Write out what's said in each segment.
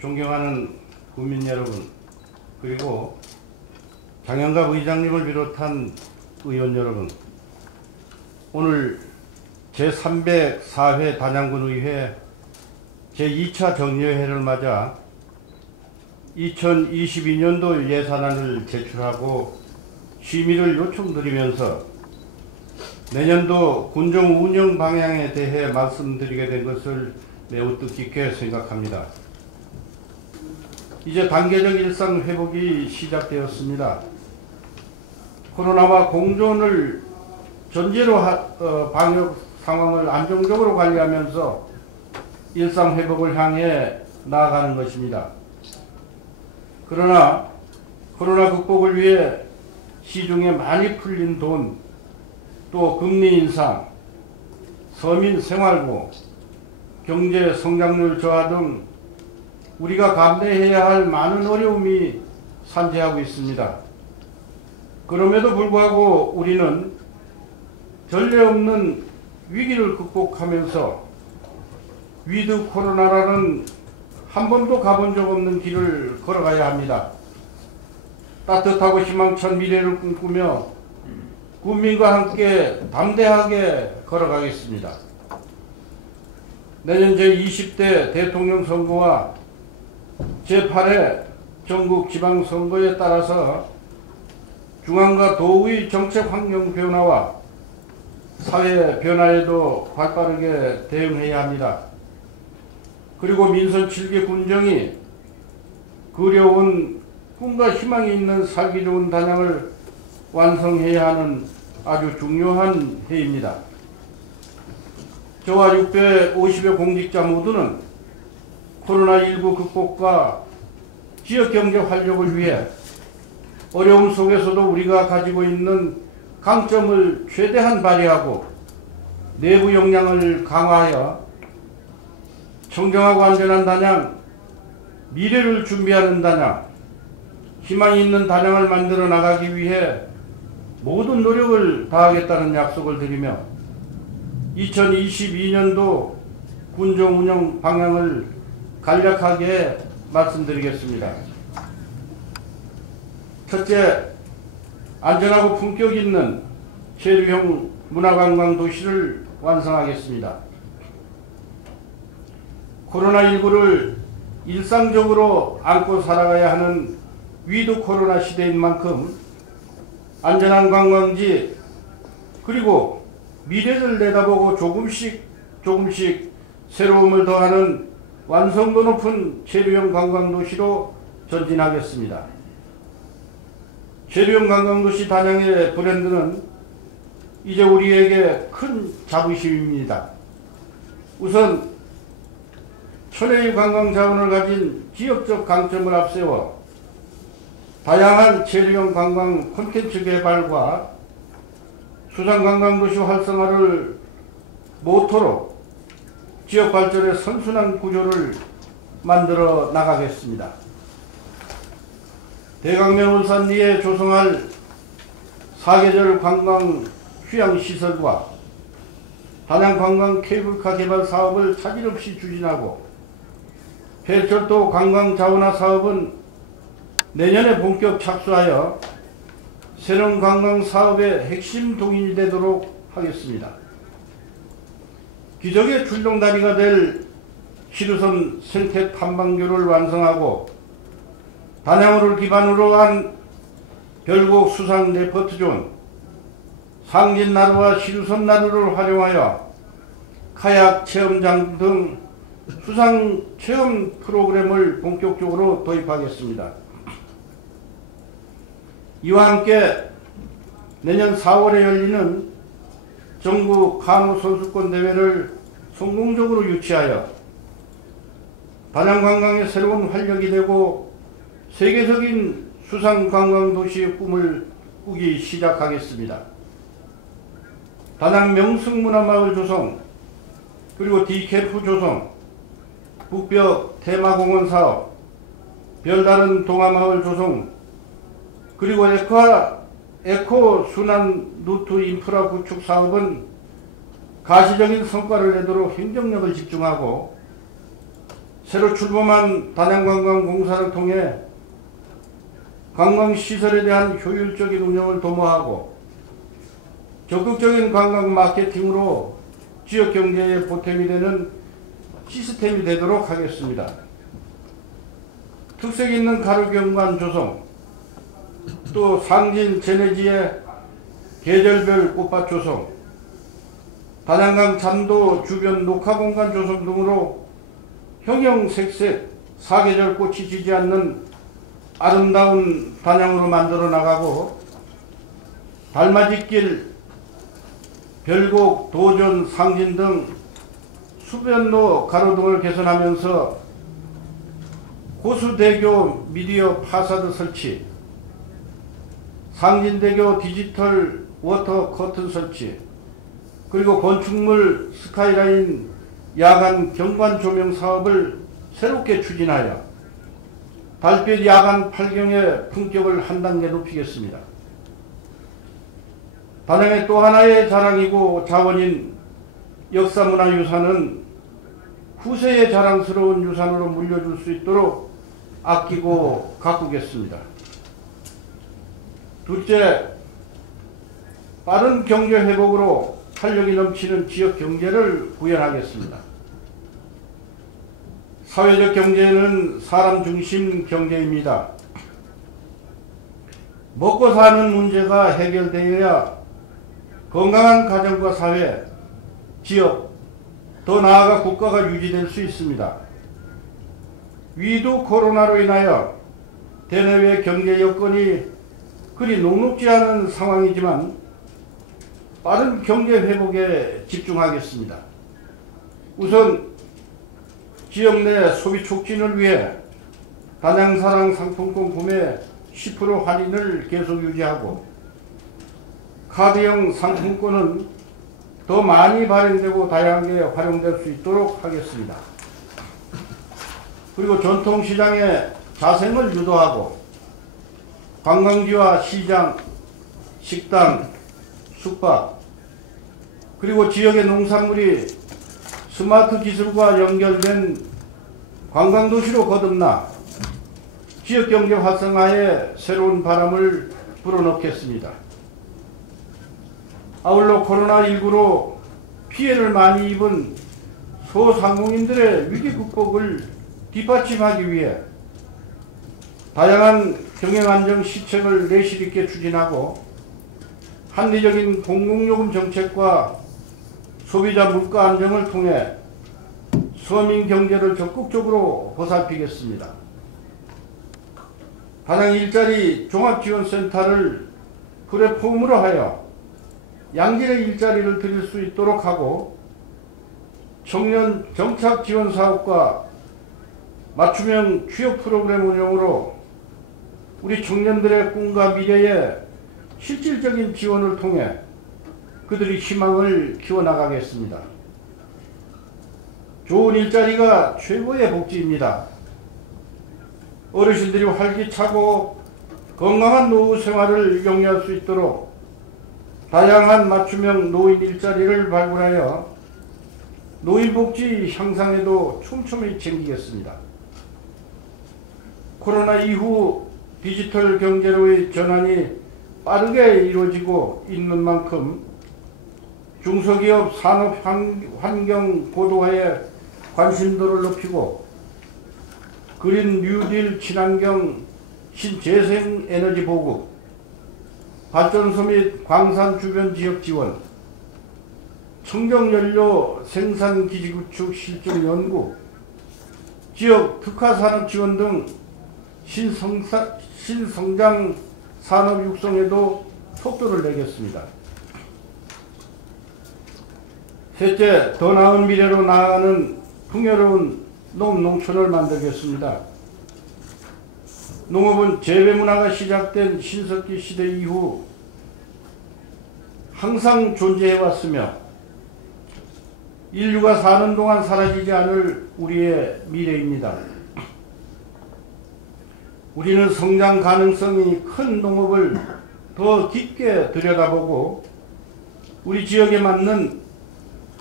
존경하는 국민 여러분, 그리고 장영갑 의장님을 비롯한 의원 여러분, 오늘 제304회 단양군의회 제2차 정례회를 맞아 2022년도 예산안을 제출하고 심의를 요청드리면서 내년도 군정 운영 방향에 대해 말씀드리게 된 것을 매우 뜻깊게 생각합니다. 이제 단계적 일상 회복이 시작되었습니다. 코로나와 공존을 전제로 방역 상황을 안정적으로 관리하면서 일상 회복을 향해 나아가는 것입니다. 그러나 코로나 극복을 위해 시중에 많이 풀린 돈, 또 금리 인상, 서민 생활고, 경제 성장률 저하 등 우리가 감내해야 할 많은 어려움이 산재하고 있습니다. 그럼에도 불구하고 우리는 전례 없는 위기를 극복하면서 위드 코로나라는 한 번도 가본 적 없는 길을 걸어가야 합니다. 따뜻하고 희망찬 미래를 꿈꾸며 국민과 함께 담대하게 걸어가겠습니다. 내년 제20대 대통령 선거와 제8회 전국 지방선거에 따라서 중앙과 도의 정책 환경 변화와 사회 변화에도 발빠르게 대응해야 합니다. 그리고 민선 7개 군정이 그려온 꿈과 희망이 있는 살기 좋은 단양을 완성해야 하는 아주 중요한 해입니다. 저와 650여 공직자 모두는 코로나19 극복과 지역경제 활력을 위해 어려움 속에서도 우리가 가지고 있는 강점을 최대한 발휘하고 내부 역량을 강화하여 청정하고 안전한 단양, 미래를 준비하는 단양, 희망이 있는 단양을 만들어 나가기 위해 모든 노력을 다하겠다는 약속을 드리며 2022년도 군정 운영 방향을 간략하게 말씀드리겠습니다. 첫째, 안전하고 품격 있는 체류형 문화관광 도시를 완성하겠습니다. 코로나19를 일상적으로 안고 살아가야 하는 위드 코로나 시대인 만큼 안전한 관광지, 그리고 미래를 내다보고 조금씩 새로움을 더하는 완성도 높은 체류형 관광도시로 전진하겠습니다. 체류형 관광도시 단양의 브랜드는 이제 우리에게 큰 자부심입니다. 우선 천혜의 관광 자원을 가진 지역적 강점을 앞세워 다양한 체류형 관광 콘텐츠 개발과 수상관광도시 활성화를 모토로 지역 발전의 선순환 구조를 만들어 나가겠습니다. 대강명 울산리에 조성할 사계절 관광 휴양시설과 단양 관광 케이블카 개발 사업을 차질 없이 추진하고 폐철도 관광 자원화 사업은 내년에 본격 착수하여 새로운 관광 사업의 핵심 동인이 되도록 하겠습니다. 기적의 출렁다리가 될 시루선 생태 탐방교를 완성하고 단양호를 기반으로 한 별곡 수상 레퍼트존, 상진나루와 시루선나루를 활용하여 카약 체험장 등 수상 체험 프로그램을 본격적으로 도입하겠습니다. 이와 함께 내년 4월에 열리는 전국 카누 선수권 대회를 성공적으로 유치하여 단양관광의 새로운 활력이 되고 세계적인 수상관광도시의 꿈을 꾸기 시작하겠습니다. 단양 명승문화마을 조성, 그리고 디캠프 조성, 북벽 테마공원 사업, 별다른 동화마을 조성, 그리고 에코 순환 루트 인프라 구축 사업은 가시적인 성과를 내도록 행정력을 집중하고 새로 출범한 단양관광공사를 통해 관광시설에 대한 효율적인 운영을 도모하고 적극적인 관광 마케팅으로 지역 경제에 보탬이 되는 시스템이 되도록 하겠습니다. 특색 있는 가로경관 조성, 또 상진 제내지의 계절별 꽃밭 조성, 단양강 잔도 주변 녹화공간 조성 등으로 형형색색 사계절 꽃이 지지 않는 아름다운 단양으로 만들어 나가고, 달맞이길, 별곡, 도전, 상진 등 수변로 가로등을 개선하면서 호수대교 미디어 파사드 설치, 상진대교 디지털 워터 커튼 설치, 그리고 건축물 스카이라인 야간 경관 조명 사업을 새롭게 추진하여 달빛 야간 팔경의 품격을 한 단계 높이겠습니다. 단양의 또 하나의 자랑이고 자원인 역사문화유산은 후세의 자랑스러운 유산으로 물려줄 수 있도록 아끼고 가꾸겠습니다. 둘째, 빠른 경제 회복으로 활력이 넘치는 지역 경제를 구현하겠습니다. 사회적 경제는 사람 중심 경제입니다. 먹고 사는 문제가 해결되어야 건강한 가정과 사회, 지역, 더 나아가 국가가 유지될 수 있습니다. 위도 코로나로 인하여 대내외 경제 여건이 그리 녹록지 않은 상황이지만 빠른 경제 회복에 집중하겠습니다. 우선 지역 내 소비 촉진을 위해 단양사랑 상품권 구매 10% 할인을 계속 유지하고, 카드형 상품권은 더 많이 발행되고 다양하게 활용될 수 있도록 하겠습니다. 그리고 전통시장의 자생을 유도하고 관광지와 시장, 식당, 숙박, 그리고 지역의 농산물이 스마트 기술과 연결된 관광도시로 거듭나 지역경제 활성화에 새로운 바람을 불어넣겠습니다. 아울러 코로나19로 피해를 많이 입은 소상공인들의 위기 극복을 뒷받침하기 위해 다양한 경영안정 시책을 내실 있게 추진하고, 합리적인 공공요금 정책과 소비자 물가 안정을 통해 서민 경제를 적극적으로 보살피겠습니다. 단양 일자리 종합지원센터를 플랫폼으로 하여 양질의 일자리를 드릴 수 있도록 하고, 청년 정착 지원 사업과 맞춤형 취업 프로그램 운영으로 우리 청년들의 꿈과 미래에 실질적인 지원을 통해 그들의 희망을 키워나가겠습니다. 좋은 일자리가 최고의 복지입니다. 어르신들이 활기차고 건강한 노후 생활을 영위할 수 있도록 다양한 맞춤형 노인 일자리를 발굴하여 노인복지 향상에도 촘촘히 챙기겠습니다. 코로나 이후 디지털 경제로의 전환이 빠르게 이루어지고 있는 만큼 중소기업 산업 환경 고도화에 관심도를 높이고, 그린 뉴딜 친환경 신재생 에너지 보급, 발전소 및 광산 주변 지역 지원, 청정연료 생산기지 구축 실증 연구, 지역 특화산업 지원 등 신성장 산업 육성에도 속도를 내겠습니다. 셋째, 더 나은 미래로 나아가는 풍요로운 농촌을 만들겠습니다. 농업은 재배문화가 시작된 신석기 시대 이후 항상 존재해왔으며 인류가 사는 동안 사라지지 않을 우리의 미래입니다. 우리는 성장 가능성이 큰 농업을 더 깊게 들여다보고 우리 지역에 맞는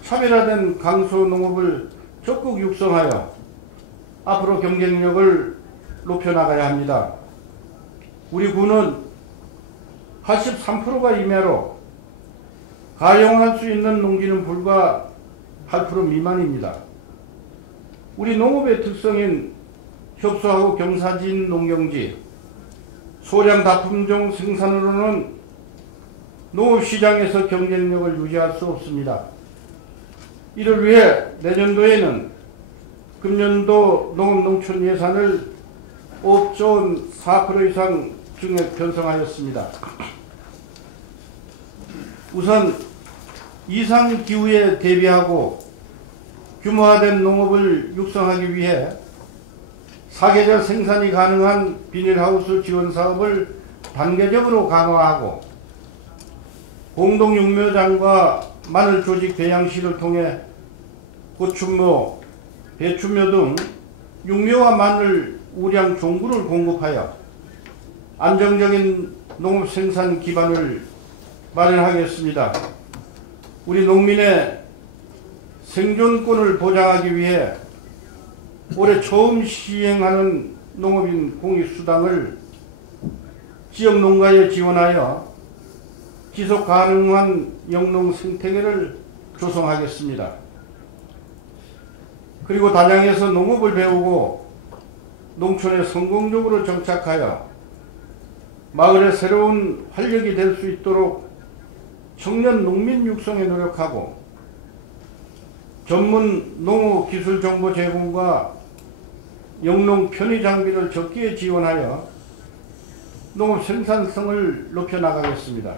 차별화된 강소 농업을 적극 육성하여 앞으로 경쟁력을 높여나가야 합니다. 우리 군은 83%가 임야로 가용할 수 있는 농지는 불과 8% 미만입니다. 우리 농업의 특성인 협소하고 경사진 농경지, 소량 다품종 생산으로는 농업시장에서 경쟁력을 유지할 수 없습니다. 이를 위해 내년도에는 금년도 농업농촌 예산을 5조 원 4% 이상 증액 편성하였습니다. 우선 이상기후에 대비하고 규모화된 농업을 육성하기 위해 사계절 생산이 가능한 비닐하우스 지원 사업을 단계적으로 강화하고 공동육묘장과 마늘 조직 배양실을 통해 고추묘, 배추묘 등 육묘와 마늘 우량 종구를 공급하여 안정적인 농업 생산 기반을 마련하겠습니다. 우리 농민의 생존권을 보장하기 위해 올해 처음 시행하는 농업인 공익수당을 지역 농가에 지원하여 지속 가능한 영농 생태계를 조성하겠습니다. 그리고 단양에서 농업을 배우고 농촌에 성공적으로 정착하여 마을의 새로운 활력이 될 수 있도록 청년 농민 육성에 노력하고 전문 농업 기술 정보 제공과 영농 편의 장비를 적기에 지원하여 농업 생산성을 높여 나가겠습니다.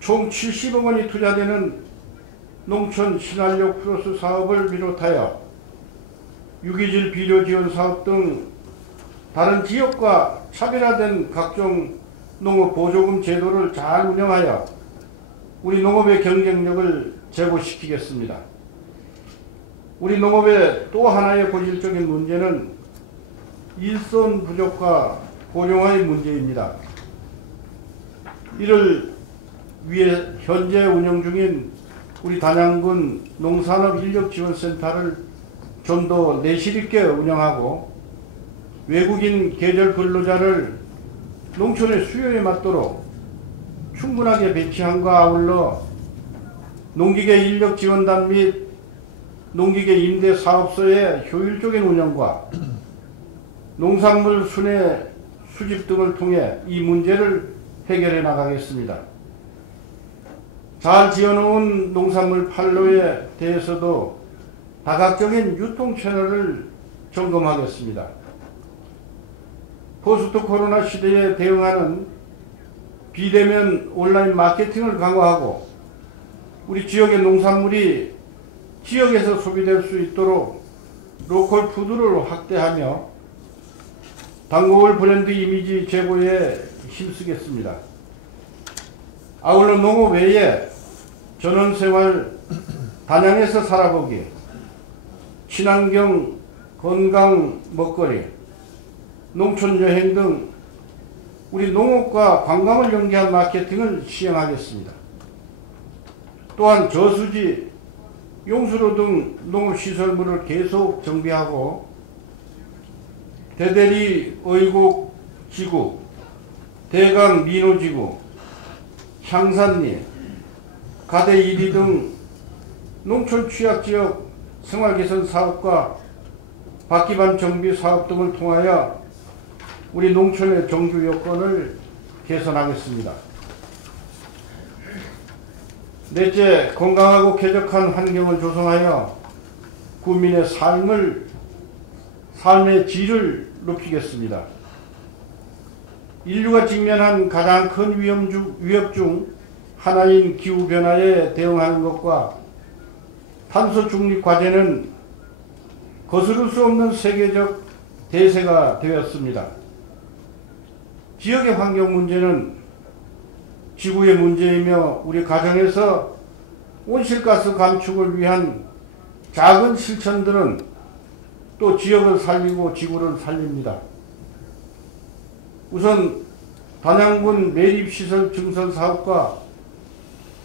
총 70억 원이 투자되는 농촌 신활력 플러스 사업을 비롯하여 유기질 비료 지원 사업 등 다른 지역과 차별화된 각종 농업 보조금 제도를 잘 운영하여 우리 농업의 경쟁력을 제고시키겠습니다. 우리 농업의 또 하나의 본질적인 문제는 일손 부족과 고령화의 문제입니다. 이를 위해 현재 운영 중인 우리 단양군 농산업인력지원센터를 좀 더 내실 있게 운영하고 외국인 계절 근로자를 농촌의 수요에 맞도록 충분하게 배치함과 아울러 농기계 인력지원단 및 농기계 임대 사업소의 효율적인 운영과 농산물 순회 수집 등을 통해 이 문제를 해결해 나가겠습니다. 잘 지어놓은 농산물 판로에 대해서도 다각적인 유통 채널을 점검하겠습니다. 포스트 코로나 시대에 대응하는 비대면 온라인 마케팅을 강화하고 우리 지역의 농산물이 지역에서 소비될 수 있도록 로컬 푸드를 확대하며 단골 브랜드 이미지 제고에 힘쓰겠습니다. 아울러 농업 외에 전원생활 단양에서 살아보기, 친환경 건강 먹거리, 농촌 여행 등 우리 농업과 관광을 연계한 마케팅을 시행하겠습니다. 또한 저수지, 용수로 등 농업시설물을 계속 정비하고 대대리 의곡지구, 대강 민호지구, 향산리, 가대 1위 등 농촌 취약지역 생활개선 사업과 바퀴반 정비 사업 등을 통하여 우리 농촌의 정주 여건을 개선하겠습니다. 넷째, 건강하고 쾌적한 환경을 조성하여 국민의 삶의 질을 높이겠습니다. 인류가 직면한 가장 큰 위협 중 하나인 기후변화에 대응하는 것과 탄소 중립 과제는 거스를 수 없는 세계적 대세가 되었습니다. 지역의 환경 문제는 지구의 문제이며 우리 가정에서 온실가스 감축을 위한 작은 실천들은 또 지역을 살리고 지구를 살립니다. 우선 단양군 매립시설 증설 사업과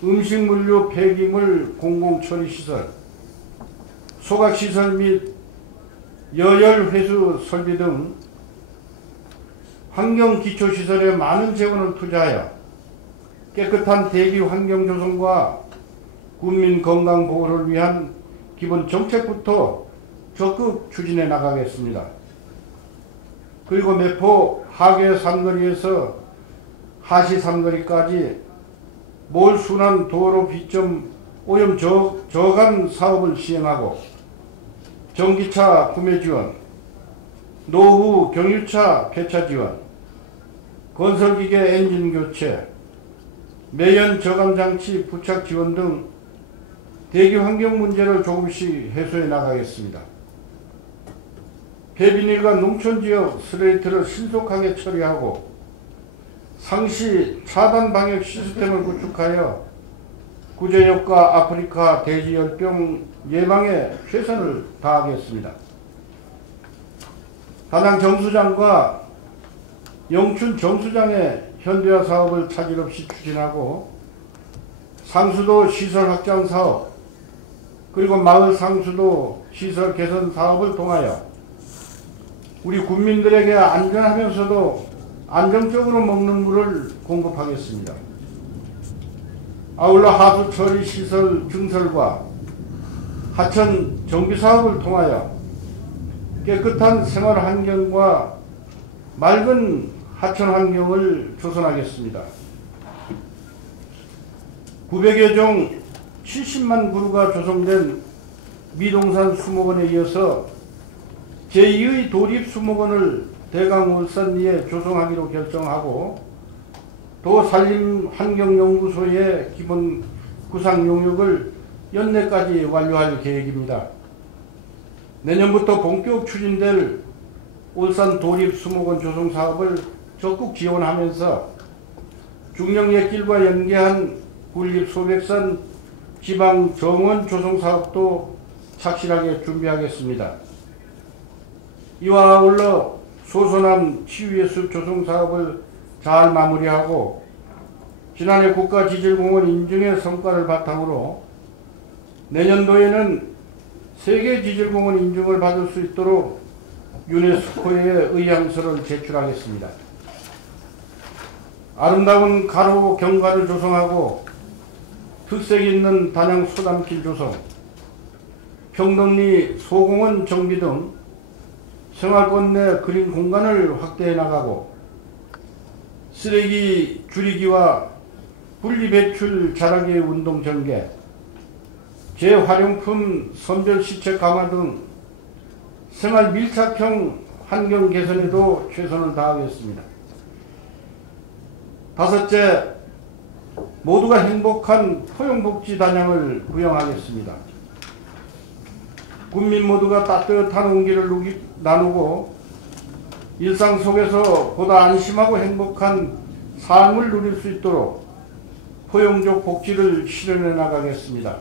음식물류 폐기물 공공처리시설, 소각시설 및 여열 회수 설비 등 환경 기초시설에 많은 재원을 투자하여 깨끗한 대기 환경 조성과 국민 건강 보호를 위한 기본 정책부터 적극 추진해 나가겠습니다. 그리고 매포 하계 삼거리에서 하시 삼거리까지 몰 순환 도로 비점 오염 저감 사업을 시행하고 전기차 구매 지원, 노후 경유차 폐차 지원, 건설기계 엔진 교체, 매연 저감 장치 부착 지원 등 대기 환경 문제를 조금씩 해소해 나가겠습니다. 폐비닐과 농촌지역 슬레이트를 신속하게 처리하고 상시 차단 방역 시스템을 구축하여 구제역과 아프리카 돼지열병 예방에 최선을 다하겠습니다. 다낭 정수장과 영춘 정수장의 현대화 사업을 차질 없이 추진하고 상수도 시설 확장 사업 그리고 마을 상수도 시설 개선 사업을 통하여 우리 국민들에게 안전하면서도 안정적으로 먹는 물을 공급하겠습니다. 아울러 하수 처리 시설 증설과 하천 정비 사업을 통하여 깨끗한 생활 환경과 맑은 하천 환경을 조성하겠습니다. 900여 종 70만 그루가 조성된 미동산 수목원에 이어서 제2의 도립수목원을 대강 울산리에 조성하기로 결정하고 도 산림환경연구소의 기본 구상 용역을 연내까지 완료할 계획입니다. 내년부터 본격 추진될 울산 도립수목원 조성 사업을 적극 지원하면서 중령예길과 연계한 군립 소백산 지방 정원 조성 사업도 착실하게 준비하겠습니다. 이와 아울러 소소남 치유예술 조성 사업을 잘 마무리하고 지난해 국가지질공원 인증의 성과를 바탕으로 내년도에는 세계지질공원 인증을 받을 수 있도록 유네스코에 의향서를 제출하겠습니다. 아름다운 가로 경관을 조성하고 특색 있는 단양 소담길 조성, 평덕리 소공원 정비 등 생활권 내 그린 공간을 확대해 나가고 쓰레기 줄이기와 분리배출 잘하기 운동 전개, 재활용품 선별 시책 강화 등 생활 밀착형 환경 개선에도 최선을 다하겠습니다. 다섯째, 모두가 행복한 포용복지 단양을 구형하겠습니다. 국민 모두가 따뜻한 온기를 나누고 일상 속에서 보다 안심하고 행복한 삶을 누릴 수 있도록 포용적 복지를 실현해 나가겠습니다.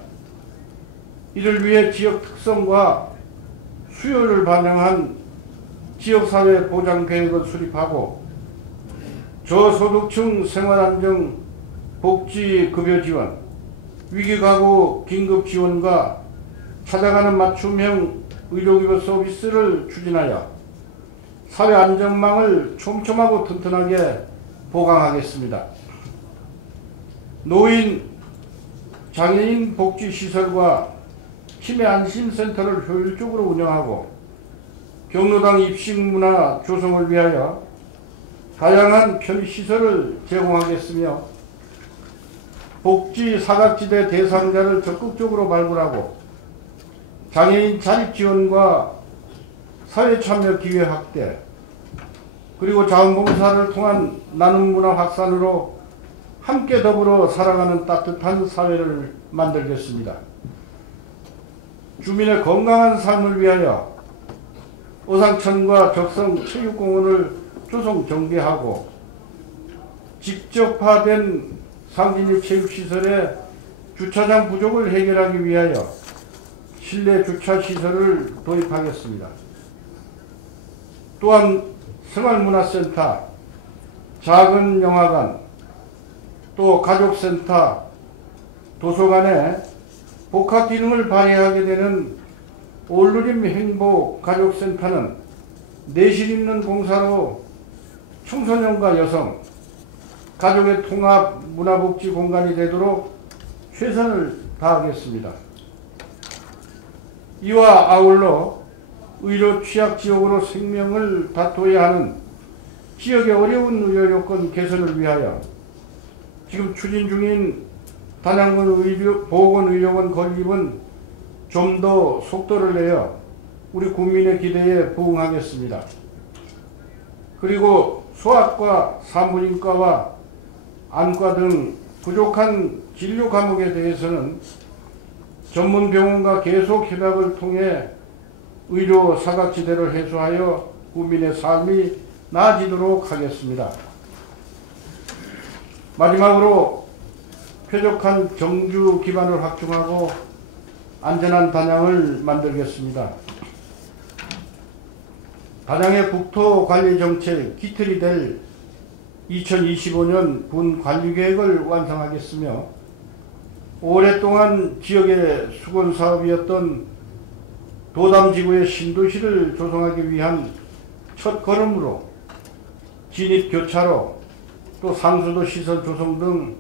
이를 위해 지역 특성과 수요를 반영한 지역사회 보장계획을 수립하고 저소득층 생활안정 복지급여 지원, 위기가구 긴급지원과 찾아가는 맞춤형 의료기부 서비스를 추진하여 사회 안전망을 촘촘하고 튼튼하게 보강하겠습니다. 노인, 장애인 복지시설과 치매안심센터를 효율적으로 운영하고 경로당 입식문화 조성을 위하여 다양한 편의시설을 제공하겠으며 복지 사각지대 대상자를 적극적으로 발굴하고 장애인 자립지원과 사회참여 기회 확대 그리고 자원봉사를 통한 나눔문화 확산으로 함께 더불어 살아가는 따뜻한 사회를 만들겠습니다. 주민의 건강한 삶을 위하여 어상천과 적성 체육공원을 조성 정비하고 직접화된 상진리 체육시설의 주차장 부족을 해결하기 위하여 실내 주차시설을 도입하겠습니다. 또한 생활문화센터, 작은 영화관, 또 가족센터, 도서관에 복합 기능을 발휘하게 되는 올누림 행복가족센터는 내실 있는 봉사로 청소년과 여성, 가족의 통합 문화복지 공간이 되도록 최선을 다하겠습니다. 이와 아울러 의료 취약지역으로 생명을 다투어야 하는 지역의 어려운 의료 요건 개선을 위하여 지금 추진 중인 단양군 보건의료원 건립은 좀 더 속도를 내어 우리 국민의 기대에 부응하겠습니다. 그리고 소아과, 산부인과와 안과 등 부족한 진료 과목에 대해서는 전문 병원과 계속 협약을 통해 의료 사각지대를 해소하여 국민의 삶이 나아지도록 하겠습니다. 마지막으로 쾌적한 정주 기반을 확충하고 안전한 단양을 만들겠습니다. 단양의 국토관리정책 기틀이 될 2025년 군 관리계획을 완성하겠으며 오랫동안 지역의 수건사업이었던 도담지구의 신도시를 조성하기 위한 첫 걸음으로 진입교차로 또 상수도 시설 조성 등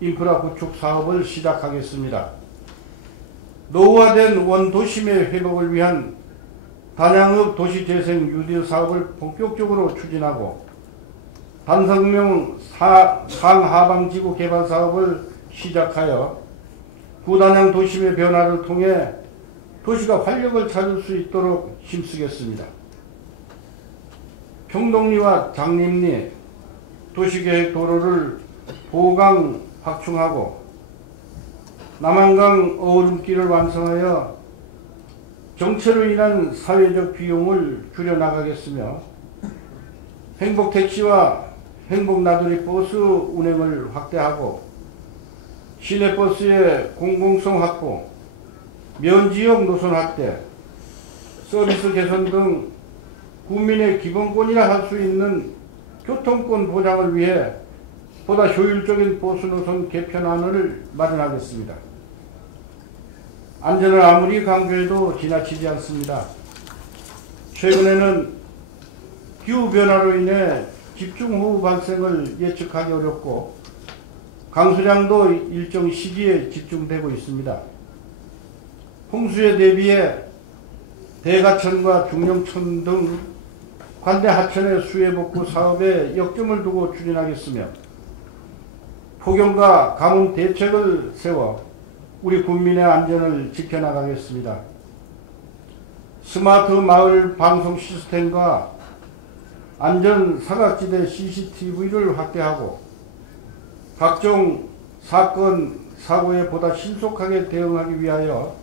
인프라 구축 사업을 시작하겠습니다. 노후화된 원도심의 회복을 위한 단양읍 도시재생 뉴딜 사업을 본격적으로 추진하고 단성명 상하방지구 개발 사업을 시작하여 구단양 도심의 변화를 통해 도시가 활력을 찾을 수 있도록 힘쓰겠습니다. 평동리와 장림리 도시계획 도로를 보강 확충하고 남한강 어우름길을 완성하여 정체로 인한 사회적 비용을 줄여나가겠으며 행복택시와 행복나들이 버스 운행을 확대하고 시내버스의 공공성 확보, 면지역 노선 확대, 서비스 개선 등 국민의 기본권이라 할 수 있는 교통권 보장을 위해 보다 효율적인 버스 노선 개편안을 마련하겠습니다. 안전을 아무리 강조해도 지나치지 않습니다. 최근에는 기후변화로 인해 집중호우 발생을 예측하기 어렵고 강수량도 일정 시기에 집중되고 있습니다. 홍수에 대비해 대가천과 중령천 등 관대 하천의 수해복구 사업에 역점을 두고 추진하겠으며 폭염과 가뭄 대책을 세워 우리 국민의 안전을 지켜나가겠습니다. 스마트 마을 방송 시스템과 안전 사각지대 CCTV를 확대하고 각종 사건, 사고에 보다 신속하게 대응하기 위하여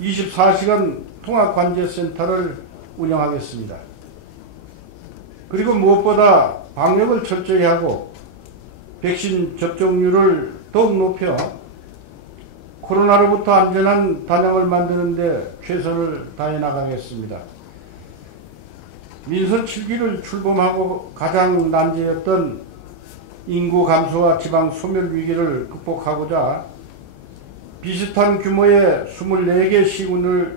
24시간 통합관제센터를 운영하겠습니다. 그리고 무엇보다 방역을 철저히 하고 백신 접종률을 더욱 높여 코로나로부터 안전한 단양을 만드는 데 최선을 다해 나가겠습니다. 민선 7기를 출범하고 가장 난제였던 인구 감소와 지방 소멸 위기를 극복하고자 비슷한 규모의 24개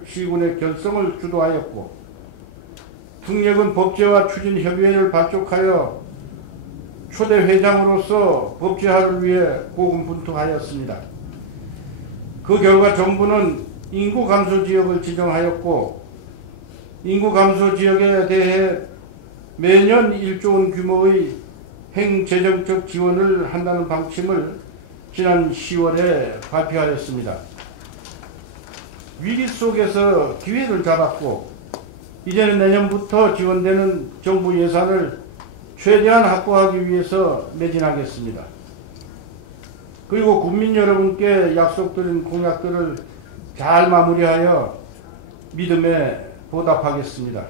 시군의 결성을 주도하였고 특력은 법제화 추진협의회를 발족하여 초대 회장으로서 법제화를 위해 고군분투하였습니다. 그 결과 정부는 인구 감소 지역을 지정하였고 인구 감소 지역에 대해 매년 1조 원 규모의 행재정적 지원을 한다는 방침을 지난 10월에 발표하였습니다. 위기 속에서 기회를 잡았고 이제는 내년부터 지원되는 정부 예산을 최대한 확보하기 위해서 매진하겠습니다. 그리고 국민 여러분께 약속드린 공약들을 잘 마무리하여 믿음에 보답하겠습니다.